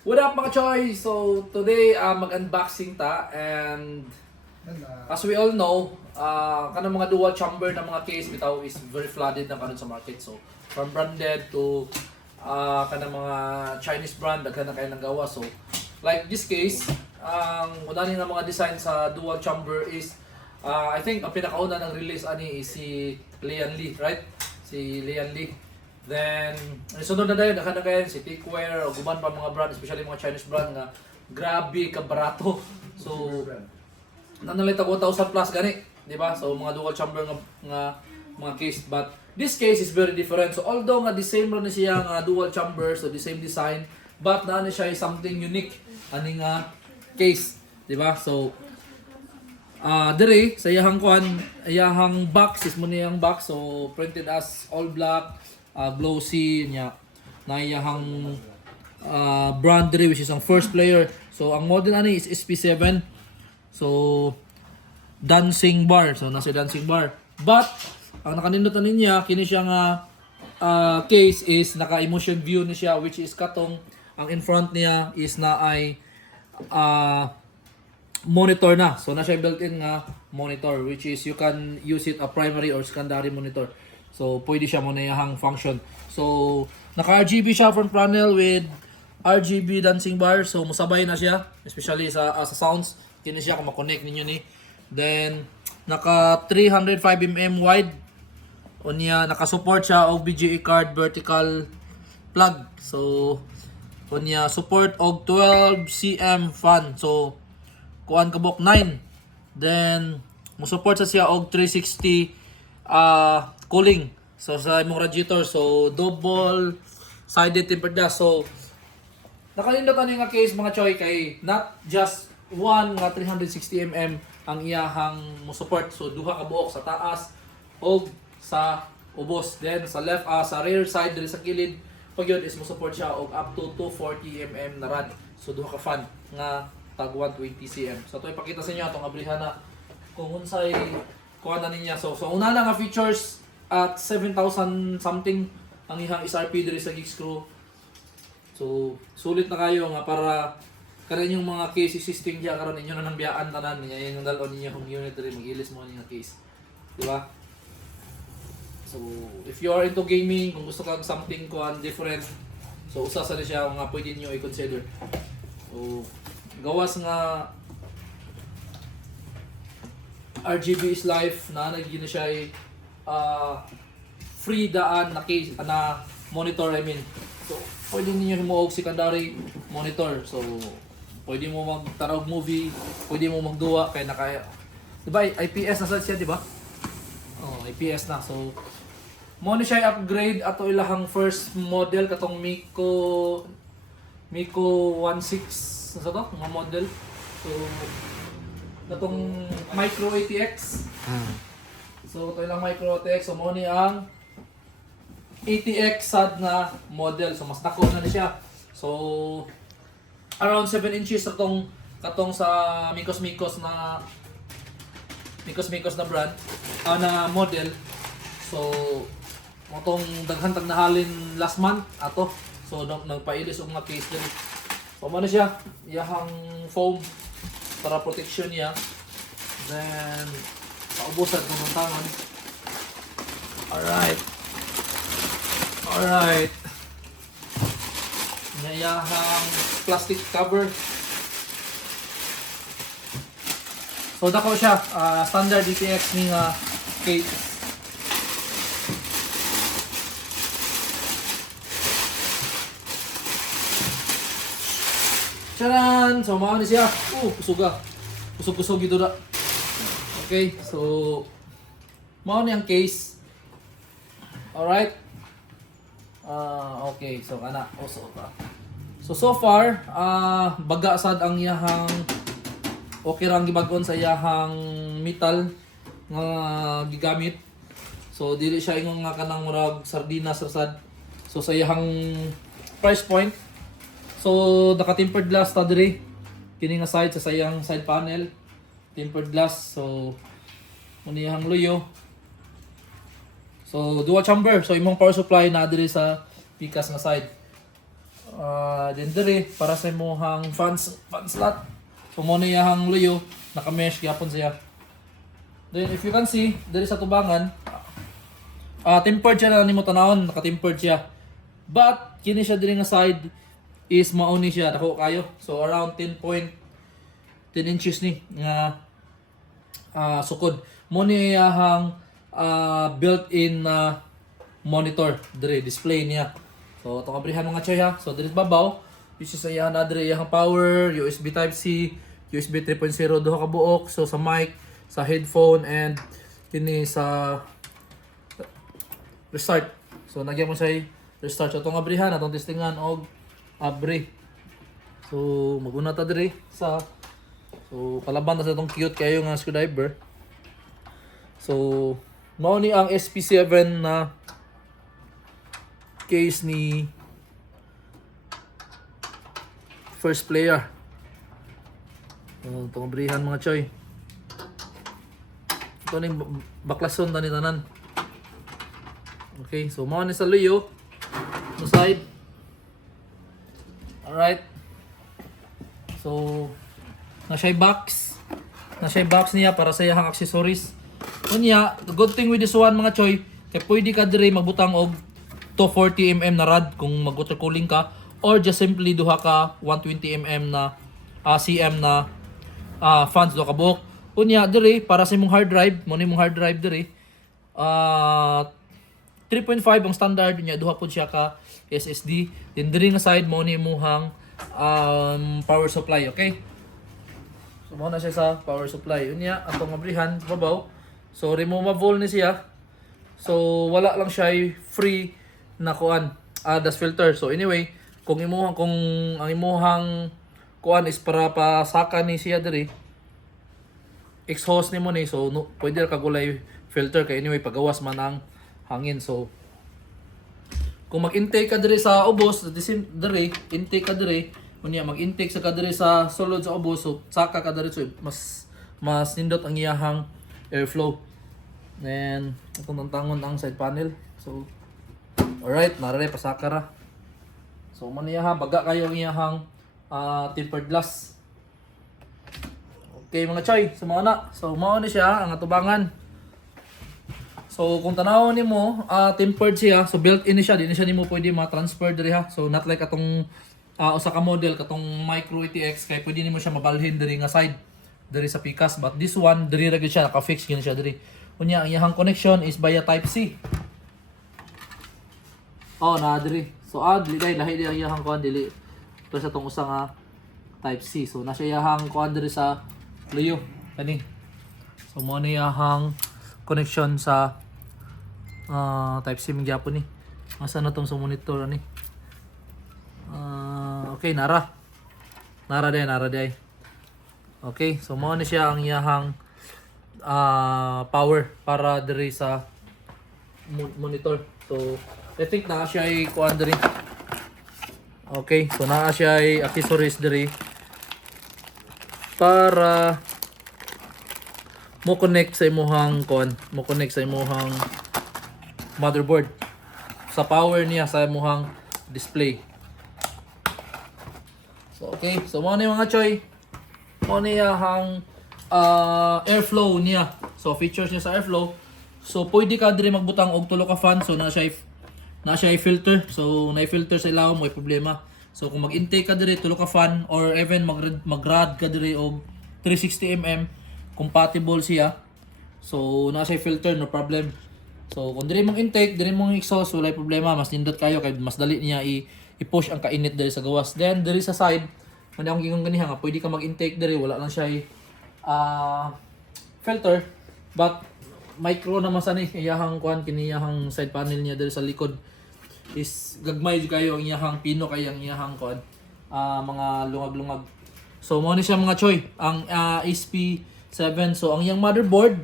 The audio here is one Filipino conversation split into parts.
What up mga choy? So today mag-unboxing ta and as we all know, kanang mga dual chamber na mga case bitaw is very flooded na karon sa market. So from branded to kanang mga Chinese brand daghan na kayo nang gawa. So like this case, ang una ni nga mga design sa dual chamber is I think ang pinakauna ng release ani is si Lian Li, right? Si Lian Li. Then, sunod na dayon, nakadagayan si Teakware o guban pa mga brand, especially mga Chinese brand nga grabe ka barato. So, nanalita ko 1,000 plus gani, di ba? So, mga dual chamber nga mga case. But this case is very different. So, although nga the same ron siya nga dual chamber, so the same design, but naano siya something unique ani nga case, di ba? So, dire sa iyahang iyahang box is mo niyang box, so printed as all black. Glossy niya na iyahang brand dire which is ang first player. So ang model ani is SP7. So dancing bar. So nasa dancing bar. But ang nakanindot niya kini siya nga case is naka emotion view ni siya which is katong ang in front niya is na ay monitor na. So na siya built-in nga monitor which is you can use it a primary or secondary monitor. So, pwede siya muna yung function. So, naka-RGB siya front panel with RGB dancing bar. So, musabay na siya. Especially sa sounds. Kini siya kung makonect ninyo ni. Then, naka 305mm wide. O niya, naka-support siya og BGA card vertical plug. So, o niya, support og 12cm fan. So, kuan kabok 9. Then, mo-support sa siya og 360 cooling. So sa imong radiator, so double sided tempered glass. So nakalindot ani nga case mga choy kay not just one nga 360mm ang iyahang mo support. So duha ka buok sa taas og sa ubos. Then sa left sa rear side diri sa kilid pag yun is mo support siya og up to 240mm na rod. So duha ka fan nga tag 120cm. So ito ipakita sa inyo atong abrihan na kung unsay kuha na niya. So una na nga features at 7,000 something ang ihang SRP diri sa Geekscrew. So sulit na kayo nga para karon yung mga case system diya karon inyo na nang biyaan tanan niya yung dalon ninyo yung unit diri magilis mo nga case. Di ba? So if you are into gaming, kung gusto kang something kuan different, so usa sa siya nga pwede niyo i-consider. So gawas nga RGB is life na nagiging siya ay free daan na case na monitor I mean. So pwede niyo himuog secondary monitor. So pwede mo magtanaw movie, pwede mo magduwa kay naka diba IPS na sa siya, diba? Oh, IPS na. So mo ni siya upgrade ato ilahang first model katong Miko 16 sa to nga model. So natong Micro ATX. So ito ilang Micro ATX. So mo ni ang ATX sad na model. So mas dako na siya. So around 7 inches katong sa Mikos na brand na model. So motong daghan tag nahalin last month ato. So nagpailis og mga case din. So mo na siya iyahang foam para protection niya. Then paubusan kung ang tangan. Alright. Nayahang plastic cover. So dako siya, standard DTX ni nga case. Charan! So mao ni siya. Kusuga. Kusog gito na. Okay, so mao ni ang case. Alright. Okay, so kana uso pa. So far, baga sad ang iyahang okay rang gibag-on sa iyahang metal nga gigamit. So dili siya ingon nga kanang murag sardinas sad. So sa iyahang price point. So naka-tempered glass ta diri. Kini nga side sa iyang side panel. Tempered glass. So unihang luyo. So dual chamber. So imong power supply na diri sa pikas nga side. then diri para sa imong fans slot. So mo na iyahang luyo, naka-mesh gyapon siya. Then if you can see, diri sa tubangan, tempered siya na nimo tanawon, naka-tempered siya. But kini siya diri nga side is mauni siya dako kayo. So around 10 inches ni nga sukod. Mo ni iyahang built-in monitor diri display niya. So ato abrihan mga choy ha. So diri babaw, which is iyahang diri iyahang power, USB type C, USB 3.0 duha ka buok. So sa mic, sa headphone, and kini sa restart. So nagyan mo siya restart. So itong abrihan, atong testingan og abri. So maguna ta diri sa palaban na sa itong cute kayo nga screwdriver. So mao ni ang SP7 na case ni first player. Itong abrihan mga choy. Ito na yung baklason tani tanan. Okay, so mao ni sa luyo no side. Alright. So na siya box niya para sa iyang accessories. Unya, the good thing with this one mga choy, kay pwede ka dire magbutang og 240mm na rod kung mag-water cooling ka, or just simply duha ka 120mm na cm na fans do ka buok. Unya dire para sa imong hard drive, mo ni imong hard drive dire 3.5 ang standard niya, duha pud siya ka SSD. Then dire nga side mo ni imong power supply, okay? So mo na siya sa power supply. Unya atong abrihan babaw. So removable ni siya. So wala lang siya free na kuan dust filter. So anyway, kung ang imuhang kuan is para pasaka ni siya diri, exhaust nimo ni, so no, pwede ra kagulay filter kay anyway pagawas man ang hangin. So kung mag-intake ka diri sa ubos, diri intake ka diri, unya mag-intake sa ka diri sa sulod sa ubos, so saka ka diri, so mas nindot ang iyahang airflow. Then atong tantangon ang side panel. So alright, narare pasaka ra. So man iyaha baga kayo ang iyahang tempered glass. Okay mga choy, so mao na. So mao ni siya ang atubangan. So kung tanawon nimo, tempered siya, so built-in ni siya, di na siya nimo pwede ma-transfer diri ha. So not like atong usa ka model katong Micro ATX kay pwede nimo siya mabalhin diri nga side diri sa pikas, but this one diri ra gyud siya, naka-fix gyud siya diri. Unya ang iyahang connection is via type C. Na diri. So dili kay lahi di ang iyahang kuan dili. Ito sa tong usa nga type C. So nasa iyahang kuan diri sa luyo kani. So mo ni iyahang connection sa type C man gyapon ni. Asa na tong sa monitor ani? Okay, nara day. Okay, so mo ni siya ang iyahang power para diri sa monitor. So I think naa siya ay kuan diri. Okay, so naa siya ay accessories diri para mo connect sa imong kuan, mo connect sa imong motherboard sa power niya sa imong display. So okay, so mo ni mga choy, mo ni ang airflow niya. So features niya sa airflow. So pwede ka diri magbutang og tulo ka fan, so na siya filter. So na-filter sa ilaw mo, may problema. So kung mag-intake ka diri tulo ka fan, or even mag-rad ka diri og 360mm, compatible siya. So na siya filter, no problem. So kung diri mong intake, diri mong exhaust, wala problema, mas nindot kayo kay mas dali niya i-push ang kainit diri sa gawas. Then diri sa side, man akong gingon ganiha nga pwede ka mag-intake diri, wala lang siya filter, but micro naman sa ni iyahang kuan, kini iyahang side panel niya diri sa likod is gagmay kayo ang iyahang pino kay ang iyahang kuan mga lungag-lungag. So mo ni siya mga choy ang SP7. So ang iyang motherboard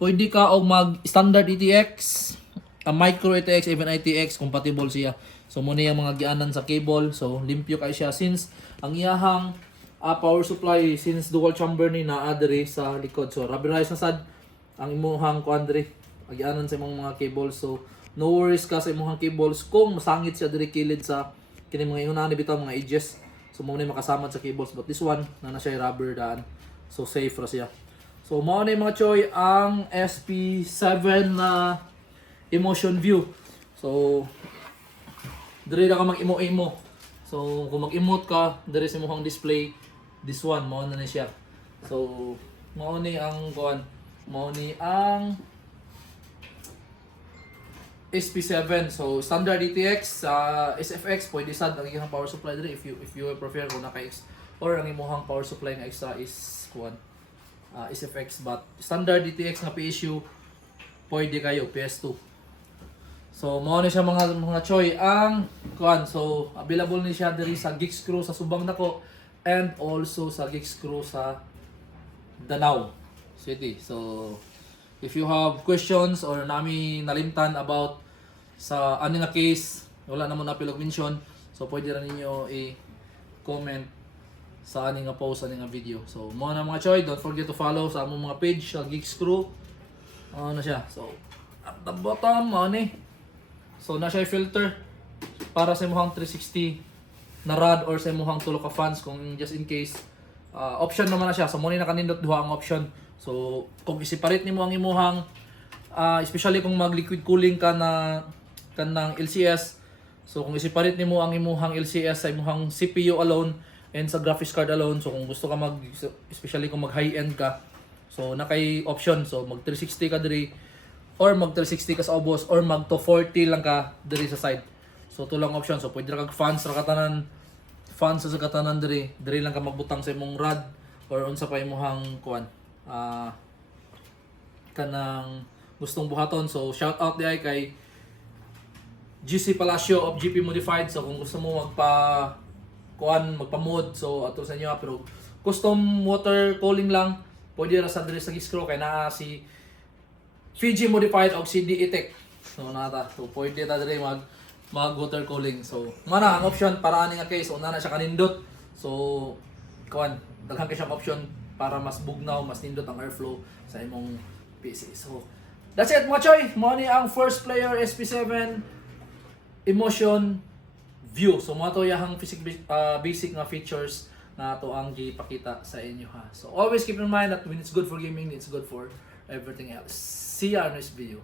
pwede ka og mag standard ATX, micro ATX, even ITX compatible siya. So mo ni yung mga gianan sa cable, so limpyo kay siya since ang iyahang power supply since dual chamber ni naa diri sa likod. So rubberized na sad ang imuhang kuan diri, agianan sa imong mga cables. So no worries ka sa imong cables kung masangit siya diri kilid sa kini mga una ni bitaw mga edges. So mo ni makasamad sa cables, but this one na siya rubber daan. So safe ra siya. So mao ni mga choy ang SP7 na Emotion View. So dire ka mag-imo-imo. So kung mag-emote ka, dire sa imong display, this one mao na ni siya. So mao ni ang kuan, mao ni ang SP7. So standard DTX sa SFX pwede sad ang iyang power supply diri if you prefer kung naka-X or ang imong power supply nga extra is kuan SFX, but standard DTX nga PSU pwede kayo PS2. So mao ni siya mga choy ang kuan. So available ni siya diri sa Geek Screw sa Subang nako and also sa Geek Screw sa Danau City. So if you have questions or nami nalimtan about sa ani nga case, wala na mo na pilog mention, so pwede ra ninyo i-comment sa ani nga post, ani nga video. So mo na mga choy, don't forget to follow sa among mga page sa Geek Screw. Ano na siya. So at the bottom mo ni. So na siya filter para sa imong 360 na rod or sa imong tulo ka fans kung just in case. Option naman na siya. So mo ni nakanindot duha ang option. So kung i-separate nimo ang imong especially kung mag liquid cooling ka na kanang LCS, so kung i-separate nimo ang imong LCS sa imong CPU alone and sa graphics card alone, so kung gusto ka especially kung mag high end ka, so nakay option, so mag 360 ka diri or mag 360 ka sa ubos or mag 240 lang ka diri sa side. So tulang option. So pwede ra kag fans ra katanan, fans sa katanan diri lang ka magbutang sa imong rod or unsa pa imong kuan kanang gustong buhaton. So shout out diay kay GC Palacio of GP Modified. So kung gusto mo magpa-mod, so ato sa inyo, pero custom water cooling lang pwede ra sa diri sa Giskro kay naa si Fiji Modified og si DE-Tech. So nata, so pwede ta diri mag water cooling. So mana ang option para ani nga case, una na siya kanindot. So daghan kay siyang option para mas bugnaw, mas nindot ang airflow sa imong PC. So that's it mga choy. Mo ni ang first player SP7 Emotion View. So mo to yang basic nga features na to ang gipakita sa inyo ha. So always keep in mind that when it's good for gaming, it's good for everything else. See ya in this video.